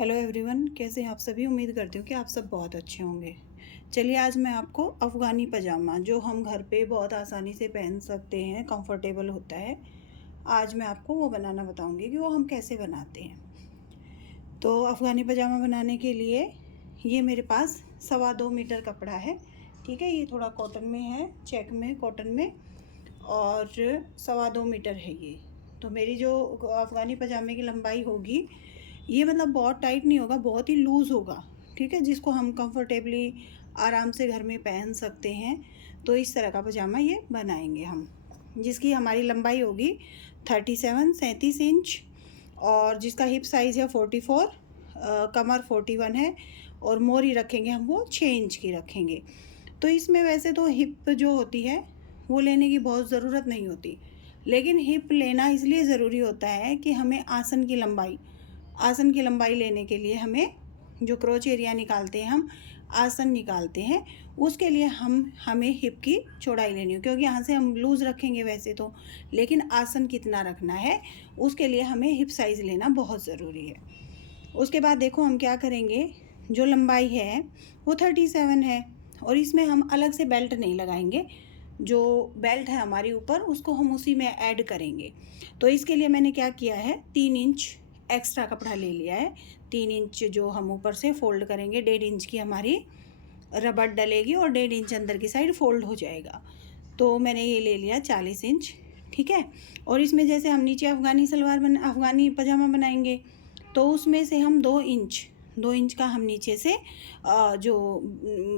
Hello everyone, कैसे हैं आप सभी। उम्मीद करती हूँ कि आप सब बहुत अच्छे होंगे। चलिए आज मैं आपको अफ़गानी पजामा जो हम घर पे बहुत आसानी से पहन सकते हैं, कंफर्टेबल होता है, आज मैं आपको वो बनाना बताऊँगी कि वो हम कैसे बनाते हैं। तो अफ़गानी पजामा बनाने के लिए ये मेरे पास 2.25 मीटर कपड़ा है। ठीक है, ये थोड़ा कॉटन में है, चेक में कॉटन में, और 2.25 मीटर है ये। तो मेरी जो अफ़गानी पजामे की लंबाई होगी, ये मतलब बहुत टाइट नहीं होगा, बहुत ही लूज़ होगा। ठीक है, जिसको हम कंफर्टेबली आराम से घर में पहन सकते हैं। तो इस तरह का पजामा ये बनाएंगे हम, जिसकी हमारी लंबाई होगी 37 इंच, और जिसका हिप साइज़ है 44, कमर 41 है, और मोरी रखेंगे हम वो 6 इंच की रखेंगे। तो इसमें वैसे तो हिप जो होती है वो लेने की बहुत ज़रूरत नहीं होती, लेकिन हिप लेना इसलिए ज़रूरी होता है कि हमें आसन की लंबाई लेने के लिए हमें जो क्रोच एरिया निकालते हैं, हम आसन निकालते हैं, उसके लिए हमें हिप की चौड़ाई लेनी हो, क्योंकि यहाँ से हम लूज़ रखेंगे वैसे तो, लेकिन आसन कितना रखना है उसके लिए हमें हिप साइज़ लेना बहुत ज़रूरी है। उसके बाद देखो हम क्या करेंगे, जो लंबाई है वो 37 है, और इसमें हम अलग से बेल्ट नहीं लगाएंगे। जो बेल्ट है हमारी ऊपर, उसको हम उसी में ऐड करेंगे। तो इसके लिए मैंने क्या किया है, 3 इंच एक्स्ट्रा कपड़ा ले लिया है। 3 इंच जो हम ऊपर से फोल्ड करेंगे, 1.5 इंच की हमारी रबड़ डलेगी और 1.5 इंच अंदर की साइड फोल्ड हो जाएगा। तो मैंने ये ले लिया 40 इंच। ठीक है, और इसमें जैसे हम नीचे अफ़गानी पजामा बनाएंगे, तो उसमें से हम 2 इंच का हम नीचे से जो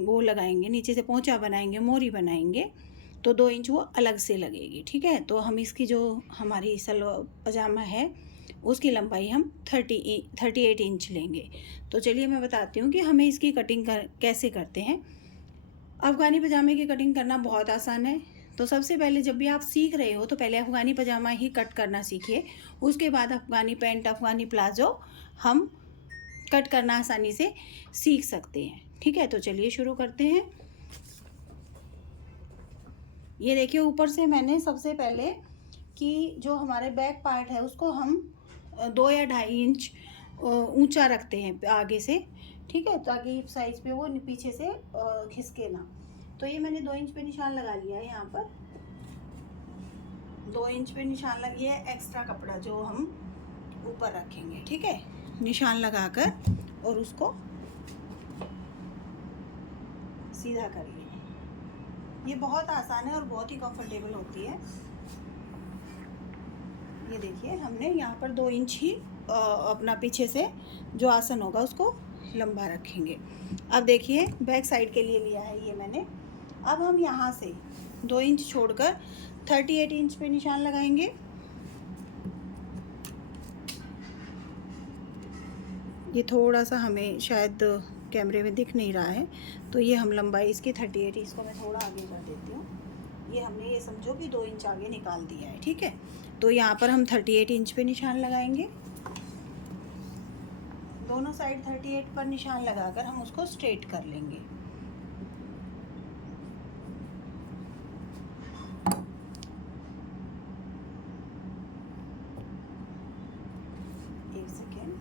वो लगाएंगे, नीचे से पोंचा बनाएंगे, मोरी बनाएंगे, तो 2 इंच वो अलग से लगेगी। ठीक है, तो हम इसकी जो हमारी सलवार पजामा है उसकी लंबाई हम 38 इंच लेंगे। तो चलिए मैं बताती हूँ कि हमें इसकी कटिंग कैसे करते हैं। अफ़गानी पजामे की कटिंग करना बहुत आसान है। तो सबसे पहले जब भी आप सीख रहे हो तो पहले अफ़गानी पजामा ही कट करना सीखिए। उसके बाद अफ़गानी पैंट, अफ़गानी प्लाज़ो हम कट करना आसानी से सीख सकते हैं। ठीक है, तो चलिए शुरू करते हैं। ये देखिए, ऊपर से मैंने सबसे पहले कि जो हमारे बैक पार्ट है उसको हम 2 या 2.5 इंच ऊंचा रखते हैं आगे से। ठीक है, ताकि हिप साइज पे वो पीछे से खिसके ना। तो ये मैंने 2 इंच पे निशान लगा लिया है। यहाँ पर 2 इंच पे निशान लग, ये एक्स्ट्रा कपड़ा जो हम ऊपर रखेंगे। ठीक है, निशान लगाकर और उसको सीधा कर लिया। ये बहुत आसान है और बहुत ही कंफर्टेबल होती है। ये देखिए, हमने यहाँ पर 2 इंच ही अपना पीछे से जो आसन होगा उसको लंबा रखेंगे। अब देखिए, बैक साइड के लिए लिया है ये मैंने। अब हम यहाँ से 2 इंच छोड़कर 38 इंच पे निशान लगाएंगे। ये थोड़ा सा हमें शायद कैमरे में दिख नहीं रहा है, तो ये हम लंबाई इसकी 38, इसको मैं थोड़ा आगे कर देती हूँ। ये हमने, ये समझो कि 2 इंच आगे निकाल दिया है। ठीक है, तो यहाँ पर हम 38 इंच पे निशान लगाएंगे। दोनों साइड 38 पर निशान लगाकर हम उसको स्ट्रेट कर लेंगे। एक सेकेंड,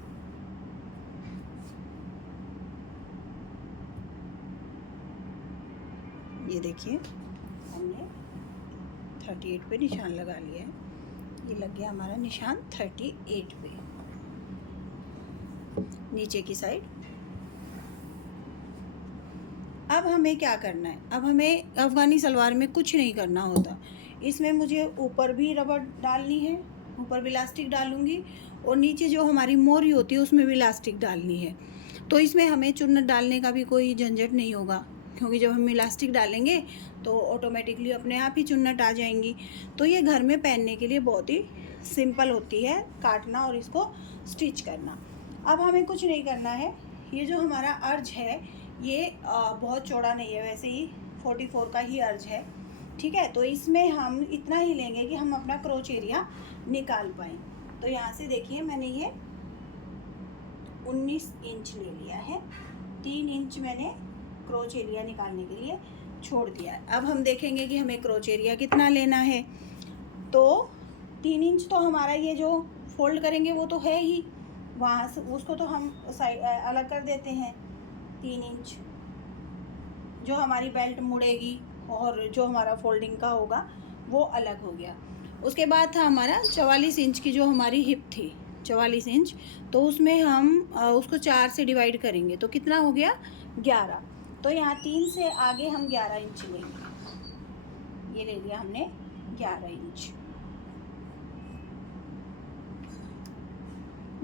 ये देखिए हमने 38 पे निशान लगा लिया है। ये लग गया हमारा निशान 38 पे नीचे की साइड। अब हमें क्या करना है, अब हमें अफ़गानी सलवार में कुछ नहीं करना होता। इसमें मुझे ऊपर भी रबड़ डालनी है, ऊपर भी इलास्टिक डालूंगी, और नीचे जो हमारी मोरी होती है उसमें भी इलास्टिक डालनी है। तो इसमें हमें चुन्नट डालने का भी कोई झंझट नहीं होगा, क्योंकि जब हम इलास्टिक डालेंगे तो ऑटोमेटिकली अपने आप ही चुन्नट आ जाएंगी। तो ये घर में पहनने के लिए बहुत ही सिंपल होती है, काटना और इसको स्टिच करना। अब हमें कुछ नहीं करना है। ये जो हमारा अर्ज है ये बहुत चौड़ा नहीं है, वैसे ही 44 का ही अर्ज है। ठीक है, तो इसमें हम इतना ही लेंगे कि हम अपना क्रोच एरिया निकाल पाएँ। तो यहाँ से देखिए, मैंने ये 19 इंच ले लिया है। 3 इंच मैंने क्रोच एरिया निकालने के लिए छोड़ दिया है। अब हम देखेंगे कि हमें क्रोच एरिया कितना लेना है। तो 3 इंच तो हमारा ये जो फोल्ड करेंगे वो तो है ही, वहाँ से उसको तो हम साइड अलग कर देते हैं 3 इंच, जो हमारी बेल्ट मुड़ेगी और जो हमारा फोल्डिंग का होगा वो अलग हो गया। उसके बाद था हमारा 44 इंच की जो हमारी हिप थी, 44 इंच, तो उसमें हम उसको 4 से डिवाइड करेंगे तो कितना हो गया 11। तो यहाँ 3 से आगे हम 11 इंच लेंगे। ये ले लिया हमने 11 इंच,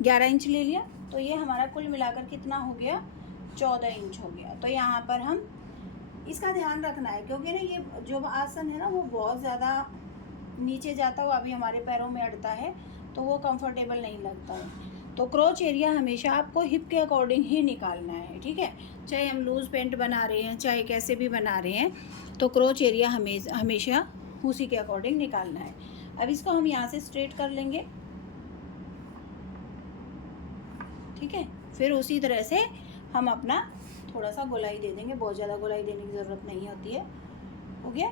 11 इंच ले लिया। तो ये हमारा कुल मिलाकर कितना हो गया 14 इंच हो गया। तो यहाँ पर हम इसका ध्यान रखना है, क्योंकि ना ये जो आसन है ना वो बहुत ज़्यादा नीचे जाता हुआ अभी हमारे पैरों में अड़ता है, तो वो कंफर्टेबल नहीं लगता है। तो क्रोच एरिया हमेशा आपको हिप के अकॉर्डिंग ही निकालना है, ठीक है। चाहे हम लूज़ पेंट बना रहे हैं, चाहे कैसे भी बना रहे हैं, तो क्रोच एरिया हमेशा उसी के अकॉर्डिंग निकालना है। अब इसको हम यहाँ से स्ट्रेट कर लेंगे, ठीक है। फिर उसी तरह से हम अपना थोड़ा सा गोलाई दे देंगे, बहुत ज़्यादा गोलाई देने की ज़रूरत नहीं होती है। हो गया,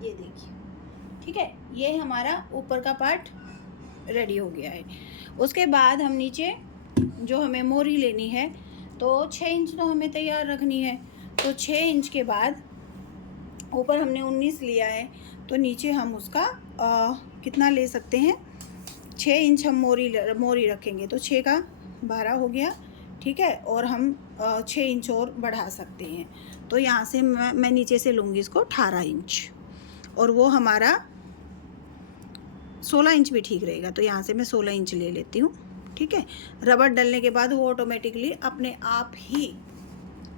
ये देखिए, ठीक है। ये हमारा ऊपर का पार्ट रेडी हो गया है। उसके बाद हम नीचे जो हमें मोरी लेनी है, तो 6 इंच तो हमें तैयार रखनी है। तो 6 इंच के बाद ऊपर हमने 19 लिया है, तो नीचे हम उसका कितना ले सकते हैं, 6 इंच हम मोरी रखेंगे, तो 6 का 12 हो गया, ठीक है। और हम 6 इंच और बढ़ा सकते हैं। तो यहाँ से मैं नीचे से लूँगी इसको 18 इंच, और वो हमारा 16 इंच भी ठीक रहेगा। तो यहाँ से मैं 16 इंच ले लेती हूँ, ठीक है। रबड़ डलने के बाद वो ऑटोमेटिकली अपने आप ही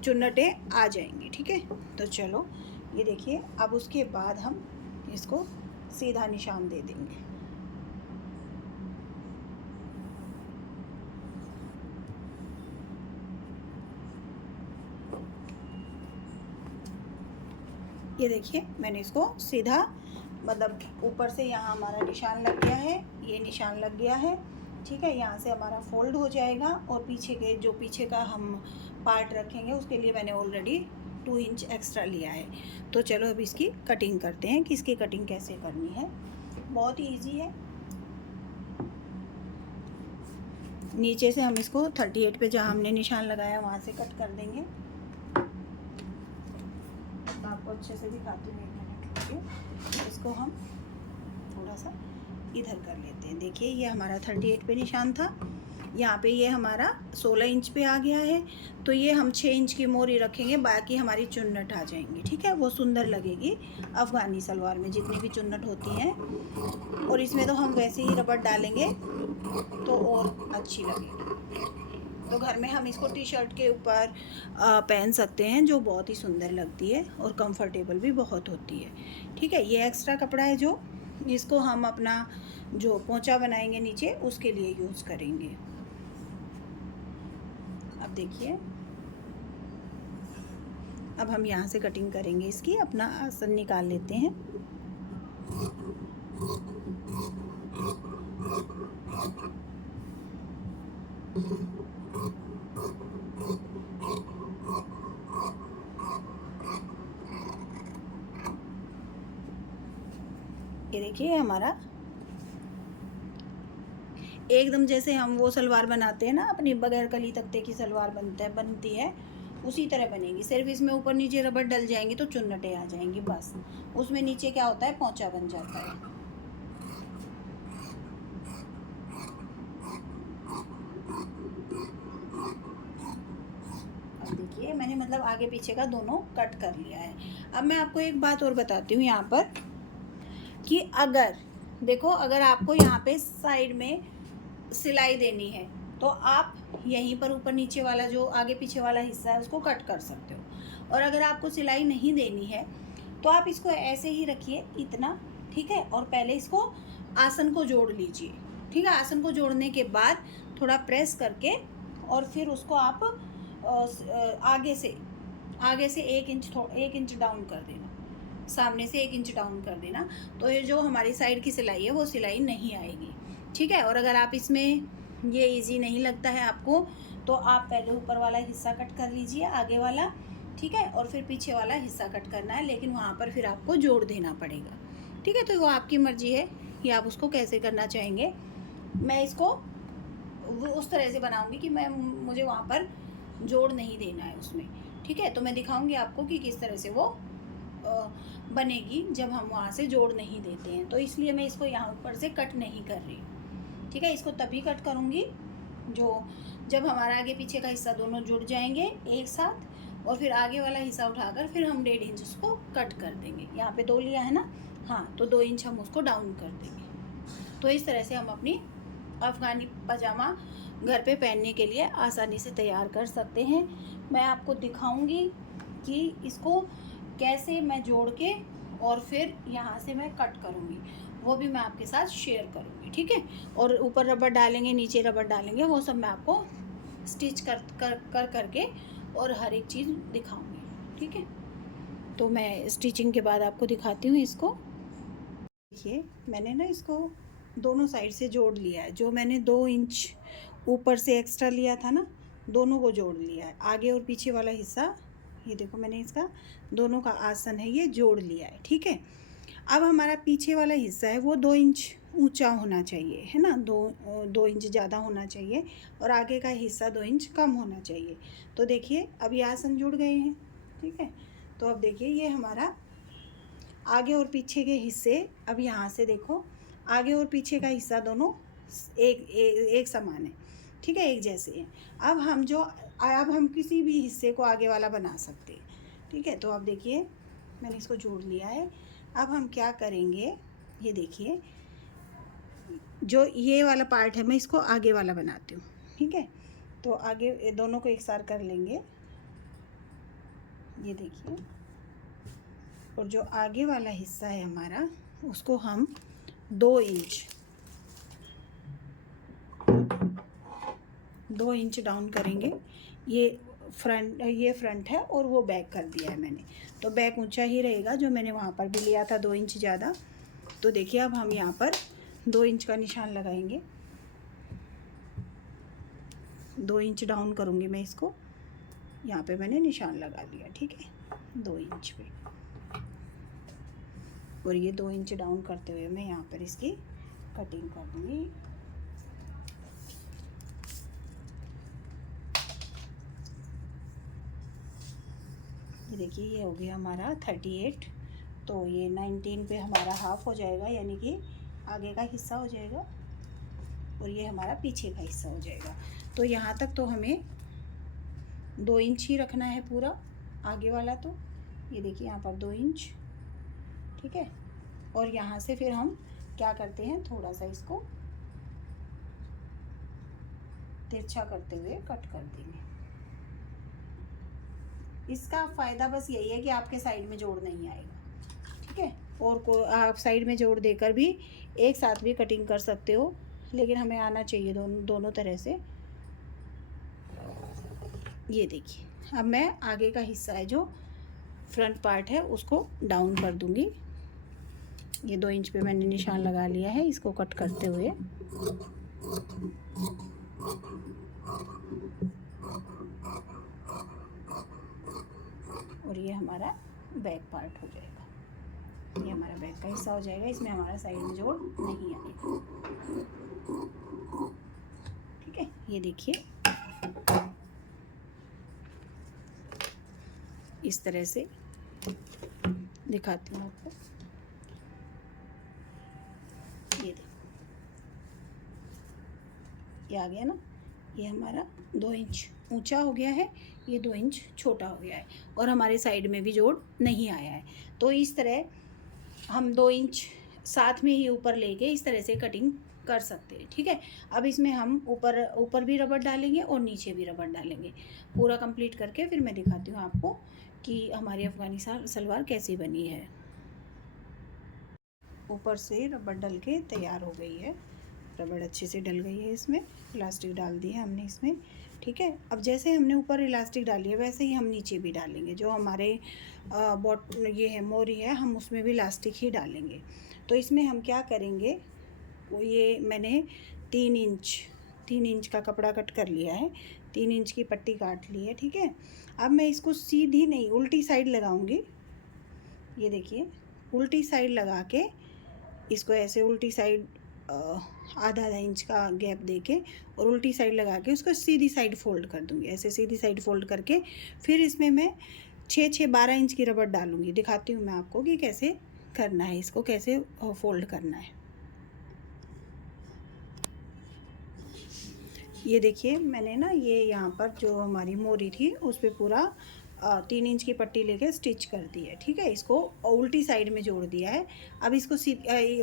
चुन्नटें आ जाएंगी, ठीक है। तो चलो ये देखिए, अब उसके बाद हम इसको सीधा निशान दे देंगे। ये देखिए, मैंने इसको सीधा, मतलब ऊपर से यहाँ हमारा निशान लग गया है, ये निशान लग गया है, ठीक है। यहाँ से हमारा फोल्ड हो जाएगा, और पीछे के जो पीछे का हम पार्ट रखेंगे उसके लिए मैंने ऑलरेडी 2 इंच एक्स्ट्रा लिया है। तो चलो अब इसकी कटिंग करते हैं कि इसकी कटिंग कैसे करनी है। बहुत ही ईजी है। नीचे से हम इसको 38 पे जहाँ हमने निशान लगाया वहाँ से कट कर देंगे। आपको अच्छे से दिखाती हूँ, 1 मिनट रुकिए। इसको हम थोड़ा सा इधर कर लेते हैं। देखिए, ये हमारा 38 पे निशान था, यहाँ पे ये हमारा 16 इंच पे आ गया है। तो ये हम 6 इंच की मोरी रखेंगे, बाकी हमारी चुन्नट आ जाएंगी, ठीक है। वो सुंदर लगेगी अफ़गानी सलवार में, जितनी भी चुन्नट होती हैं। और इसमें तो हम वैसे ही रबड़ डालेंगे तो और अच्छी लगेगी। तो घर में हम इसको टी शर्ट के ऊपर पहन सकते हैं, जो बहुत ही सुंदर लगती है और कंफर्टेबल भी बहुत होती है, ठीक है। ये एक्स्ट्रा कपड़ा है, जो इसको हम अपना जो पोंचा बनाएंगे नीचे, उसके लिए यूज़ करेंगे। अब देखिए, अब हम यहाँ से कटिंग करेंगे इसकी, अपना आसन निकाल लेते हैं। ये देखिए, हमारा एकदम जैसे हम वो सलवार बनाते हैं ना अपनी, बगैर कली तख्ते की सलवार बनती है, उसी तरह बनेगी। सिर्फ इसमें ऊपर नीचे रबड़ डल जाएंगी तो चुन्नटें आ जाएंगी, बस। उसमें नीचे क्या होता है, पोंचा बन जाता है। अब देखिए, मैंने मतलब आगे पीछे का दोनों कट कर लिया है। अब मैं आपको एक बात और बताती हूँ यहाँ पर, कि अगर देखो, अगर आपको यहाँ पे साइड में सिलाई देनी है, तो आप यहीं पर ऊपर नीचे वाला जो आगे पीछे वाला हिस्सा है उसको कट कर सकते हो। और अगर आपको सिलाई नहीं देनी है तो आप इसको ऐसे ही रखिए इतना, ठीक है। और पहले इसको आसन को जोड़ लीजिए, ठीक है। आसन को जोड़ने के बाद थोड़ा प्रेस करके, और फिर उसको आप आगे से 1 इंच डाउन कर देना, सामने से 1 इंच डाउन कर देना। तो ये जो हमारी साइड की सिलाई है वो सिलाई नहीं आएगी, ठीक है। और अगर आप इसमें ये इजी नहीं लगता है आपको, तो आप पहले ऊपर वाला हिस्सा कट कर लीजिए, आगे वाला, ठीक है। और फिर पीछे वाला हिस्सा कट करना है, लेकिन वहाँ पर फिर आपको जोड़ देना पड़ेगा, ठीक है, तो वो आपकी मर्जी है कि आप उसको कैसे करना चाहेंगे। मैं इसको वो उस तरह से बनाऊंगी कि मुझे वहाँ पर जोड़ नहीं देना है उसमें। ठीक है, तो मैं दिखाऊंगी आपको कि किस तरह से वो बनेगी जब हम वहाँ से जोड़ नहीं देते हैं। तो इसलिए मैं इसको यहाँ ऊपर से कट नहीं कर रही हूँ। ठीक है, इसको तभी कट करूँगी जब हमारा आगे पीछे का हिस्सा दोनों जुड़ जाएंगे एक साथ, और फिर आगे वाला हिस्सा उठाकर फिर हम 1.5 इंच उसको कट कर देंगे। यहाँ पे 2 लिया है ना, हाँ, तो 2 इंच हम उसको डाउन कर देंगे। तो इस तरह से हम अपनी अफ़गानी पजामा घर पे पहनने के लिए आसानी से तैयार कर सकते हैं। मैं आपको दिखाऊंगी कि इसको कैसे मैं जोड़ के और फिर यहाँ से मैं कट करूँगी, वो भी मैं आपके साथ शेयर करूँगी। ठीक है, और ऊपर रबड़ डालेंगे, नीचे रबड़ डालेंगे, वो सब मैं आपको स्टिच करके और हर एक चीज़ दिखाऊंगी। ठीक है, तो मैं स्टिचिंग के बाद आपको दिखाती हूँ इसको। देखिए, मैंने ना इसको दोनों साइड से जोड़ लिया है। जो मैंने 2 इंच ऊपर से एक्स्ट्रा लिया था ना, दोनों को जोड़ लिया है। आगे और पीछे वाला हिस्सा, ये देखो मैंने इसका दोनों का आसन है ये जोड़ लिया है। ठीक है, अब हमारा पीछे वाला हिस्सा है वो 2 इंच ऊंचा होना चाहिए, है ना, 2 इंच ज़्यादा होना चाहिए, और आगे का हिस्सा 2 इंच कम होना चाहिए। तो देखिए अब ये आसन जुड़ गए हैं। ठीक है, तो अब देखिए ये हमारा आगे और पीछे के हिस्से, अब यहाँ से देखो आगे और पीछे का हिस्सा दोनों एक समान है। ठीक है, एक जैसे हैं। अब हम किसी भी हिस्से को आगे वाला बना सकते हैं। ठीक है, तो अब देखिए मैंने इसको जोड़ लिया है। अब हम क्या करेंगे, ये देखिए जो ये वाला पार्ट है मैं इसको आगे वाला बनाती हूँ। ठीक है, तो आगे दोनों को एक साथ कर लेंगे, ये देखिए, और जो आगे वाला हिस्सा है हमारा उसको हम 2 इंच डाउन करेंगे। ये फ्रंट है और वो बैक कर दिया है मैंने, तो बैक ऊंचा ही रहेगा, जो मैंने वहाँ पर भी लिया था 2 इंच ज़्यादा। तो देखिए अब हम यहाँ पर 2 इंच का निशान लगाएंगे। 2 इंच डाउन करूँगी मैं इसको, यहाँ पे मैंने निशान लगा लिया। ठीक है, 2 इंच पे, और ये 2 इंच डाउन करते हुए मैं यहाँ पर इसकी कटिंग कर दूँगी। ये देखिए ये हो गया हमारा 38, तो ये 19 पे हमारा हाफ हो जाएगा, यानी कि आगे का हिस्सा हो जाएगा, और ये हमारा पीछे का हिस्सा हो जाएगा। तो यहाँ तक तो हमें 2 इंच ही रखना है पूरा आगे वाला। तो ये देखिए यहाँ पर 2 इंच। ठीक है, और यहाँ से फिर हम क्या करते हैं, थोड़ा सा इसको तिरछा करते हुए कट कर देंगे। इसका फ़ायदा बस यही है कि आपके साइड में जोड़ नहीं आएगा। ठीक है, और आप साइड में जोड़ देकर भी एक साथ भी कटिंग कर सकते हो, लेकिन हमें आना चाहिए दोनों तरह से। ये देखिए अब मैं आगे का हिस्सा है जो फ्रंट पार्ट है उसको डाउन कर दूंगी। ये 2 इंच पे मैंने निशान लगा लिया है, इसको कट करते हुए। और ये हमारा बैक पार्ट हो जाएगा, ये हमारा बैक का हिस्सा हो जाएगा, इसमें हमारा साइड में जोड़ नहीं आएगा। ठीक है, ये देखिए इस तरह से दिखाती हूँ आपको। ये देखो ये आ गया ना, ये हमारा 2 इंच ऊंचा हो गया है, ये 2 इंच छोटा हो गया है, और हमारे साइड में भी जोड़ नहीं आया है। तो इस तरह हम 2 इंच साथ में ही ऊपर लेके इस तरह से कटिंग कर सकते हैं। ठीक है, अब इसमें हम ऊपर भी रबड़ डालेंगे और नीचे भी रबड़ डालेंगे। पूरा कंप्लीट करके फिर मैं दिखाती हूँ आपको कि हमारी अफ़गानी सलवार कैसी बनी है। ऊपर से रबड़ डल के तैयार हो गई है, रबड़ अच्छे से डल गई है, इसमें इलास्टिक डाल दी है हमने इसमें। ठीक है, अब जैसे हमने ऊपर इलास्टिक डाली है वैसे ही हम नीचे भी डालेंगे। जो हमारे ये है मोरी है, हम उसमें भी इलास्टिक ही डालेंगे। तो इसमें हम क्या करेंगे, वो ये मैंने 3 इंच का कपड़ा कट कर लिया है, 3 इंच की पट्टी काट ली है। ठीक है, अब मैं इसको सीधी नहीं उल्टी साइड लगाऊंगी। ये देखिए उल्टी साइड लगा के इसको ऐसे उल्टी साइड आधा आधा इंच का गैप देके और उल्टी साइड लगा के उसको सीधी साइड फ़ोल्ड कर दूँगी। ऐसे सीधी साइड फ़ोल्ड करके फिर इसमें मैं 6-6 12 इंच की रबड़ डालूँगी। दिखाती हूँ मैं आपको कि कैसे करना है, इसको कैसे फ़ोल्ड करना है। ये देखिए मैंने ना ये यहाँ पर जो हमारी मोरी थी उस पर पूरा 3 इंच की पट्टी लेके स्टिच कर दी है। ठीक है, इसको उल्टी साइड में जोड़ दिया है। अब इसको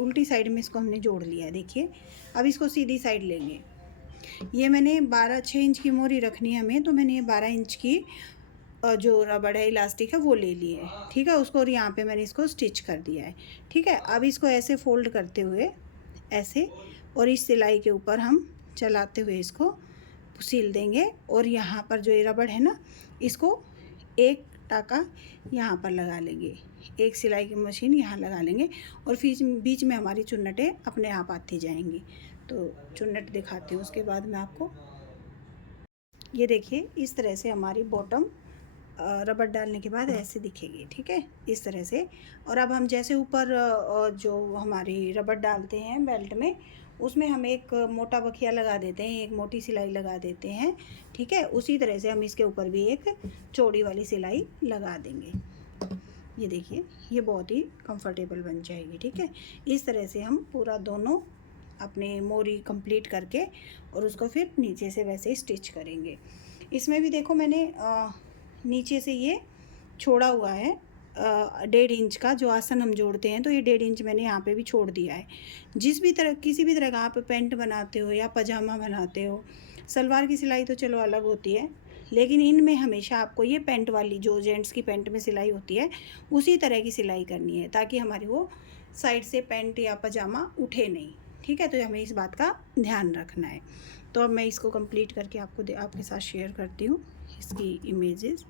उल्टी साइड में इसको हमने जोड़ लिया है। देखिए अब इसको सीधी साइड लेंगे। ये मैंने 6 इंच की मोरी रखनी है हमें, तो मैंने ये 12 इंच की जो रबड़ है इलास्टिक है वो ले ली है। ठीक है, उसको और यहाँ पे मैंने इसको स्टिच कर दिया है। ठीक है, अब इसको ऐसे फ़ोल्ड करते हुए ऐसे और इस सिलाई के ऊपर हम चलाते हुए इसको सिल देंगे। और यहाँ पर जो ये रबड़ है ना, इसको एक टाका यहाँ पर लगा लेंगे, एक सिलाई की मशीन यहाँ लगा लेंगे और फिर बीच में हमारी चुन्नटें अपने आप आती जाएंगी। तो चुन्नट दिखाती हूँ उसके बाद मैं आपको। ये देखिए इस तरह से हमारी बॉटम रबड़ डालने के बाद ऐसे दिखेगी। ठीक है, इस तरह से। और अब हम जैसे ऊपर जो हमारी रबड़ डालते हैं बेल्ट में, उसमें हम एक मोटा बखिया लगा देते हैं, एक मोटी सिलाई लगा देते हैं। ठीक है, उसी तरह से हम इसके ऊपर भी एक चौड़ी वाली सिलाई लगा देंगे। ये देखिए ये बहुत ही कंफर्टेबल बन जाएगी। ठीक है, इस तरह से हम पूरा दोनों अपने मोरी कंप्लीट करके और उसको फिर नीचे से वैसे स्टिच करेंगे। इसमें भी देखो मैंने नीचे से ये छोड़ा हुआ है 1.5 इंच का जो आसन हम जोड़ते हैं, तो ये 1.5 इंच मैंने यहाँ पे भी छोड़ दिया है। किसी भी तरह का आप पेंट बनाते हो या पजामा बनाते हो, सलवार की सिलाई तो चलो अलग होती है, लेकिन इनमें हमेशा आपको ये पेंट वाली जो जेंट्स की पेंट में सिलाई होती है उसी तरह की सिलाई करनी है, ताकि हमारी वो साइड से पेंट या पजामा उठे नहीं। ठीक है, तो हमें इस बात का ध्यान रखना है। तो अब मैं इसको कंप्लीट करके आपके साथ शेयर करती हूँ इसकी इमेजेस।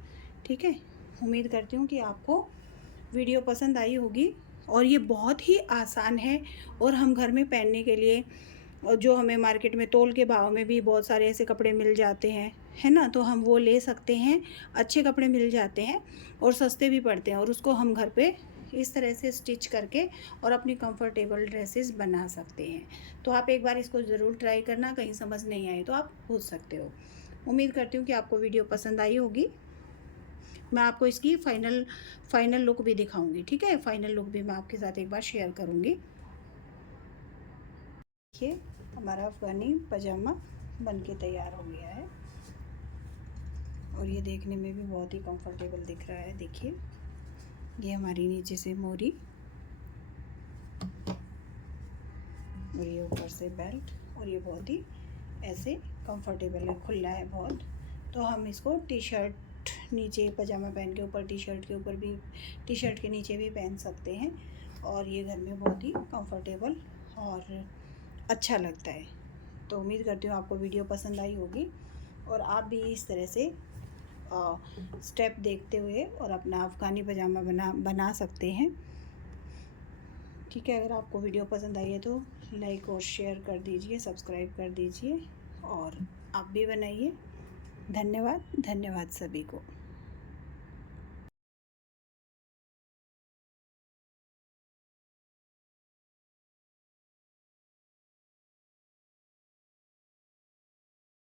ठीक है, उम्मीद करती हूँ कि आपको वीडियो पसंद आई होगी। और ये बहुत ही आसान है और हम घर में पहनने के लिए, और जो हमें मार्केट में तौल के भाव में भी बहुत सारे ऐसे कपड़े मिल जाते हैं, है ना, तो हम वो ले सकते हैं। अच्छे कपड़े मिल जाते हैं और सस्ते भी पड़ते हैं, और उसको हम घर पे इस तरह से स्टिच करके और अपनी कंफर्टेबल ड्रेसेस बना सकते हैं। तो आप एक बार इसको ज़रूर ट्राई करना, कहीं समझ नहीं आए तो आप पूछ सकते हो। उम्मीद करती हूँ कि आपको वीडियो पसंद आई होगी। मैं आपको इसकी फाइनल लुक भी दिखाऊंगी। ठीक है, फाइनल लुक भी मैं आपके साथ एक बार शेयर करूँगी। देखिए हमारा अफ़गानी पजामा बनके तैयार हो गया है और ये देखने में भी बहुत ही कंफर्टेबल दिख रहा है। देखिए ये हमारी नीचे से मोरी और ये ऊपर से बेल्ट, और ये बहुत ही ऐसे कंफर्टेबल है, खुला है बहुत। तो हम इसको टी शर्ट नीचे पजामा पहन के ऊपर, टी शर्ट के ऊपर भी, टी शर्ट के नीचे भी पहन सकते हैं, और ये घर में बहुत ही कंफर्टेबल और अच्छा लगता है। तो उम्मीद करती हूँ आपको वीडियो पसंद आई होगी और आप भी इस तरह से स्टेप देखते हुए और अपना अफ़गानी पजामा बना सकते हैं। ठीक है, अगर आपको वीडियो पसंद आई है तो लाइक और शेयर कर दीजिए, सब्सक्राइब कर दीजिए और आप भी बनाइए। धन्यवाद सभी को।